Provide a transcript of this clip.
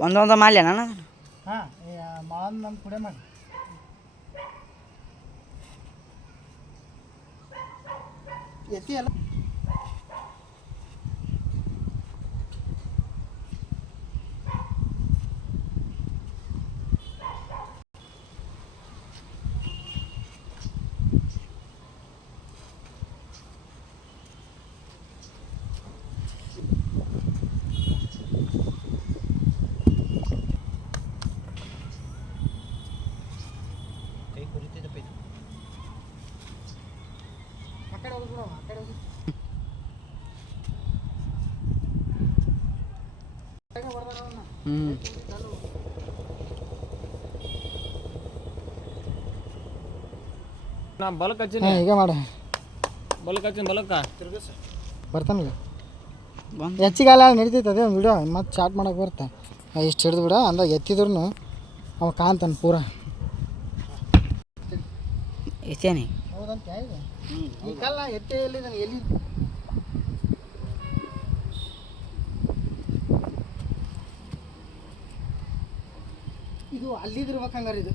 ಒಂದೊಂದು ಮಾಲ್ಯ ನಾನು ಹಾಂ ಮಾಲ್ ನಮ್ಮ ಕುಡೆ ಮಾಡಿ ಎತ್ತಿ ಅಲ್ಲ ಬಲಕ್ ಈಗ ಮಾಡ ಬಲಕ್ಕ ಬರ್ತಾನಲ್ಲ ಹೆಚ್ಚಿಗಾಲ ನಡೀತೈತೆ ಅದೇ ಒಂದು ವಿಡಿಯೋ ಮತ್ತೆ ಚಾಟ್ ಮಾಡಕ್ಕೆ ಬರುತ್ತೆ ಇಷ್ಟು ಹಿಡಿದು ಬಿಡ ಅಂದಾಗ ಎತ್ತಿದ್ರು ಅವ ಕಾಂತಾನೆ ಪೂರ ಎತ್ತೇನೆ ಹೌದಂತ ಈ ಕಾಲ ಎತ್ತೆ ಎಲ್ಲಿ ನನಗೆ ಎಲ್ಲಿ ಇದು ಅಲ್ಲಿದ್ದಿರ್ಬೇಕು ಹಂಗಾರೆ ಇದು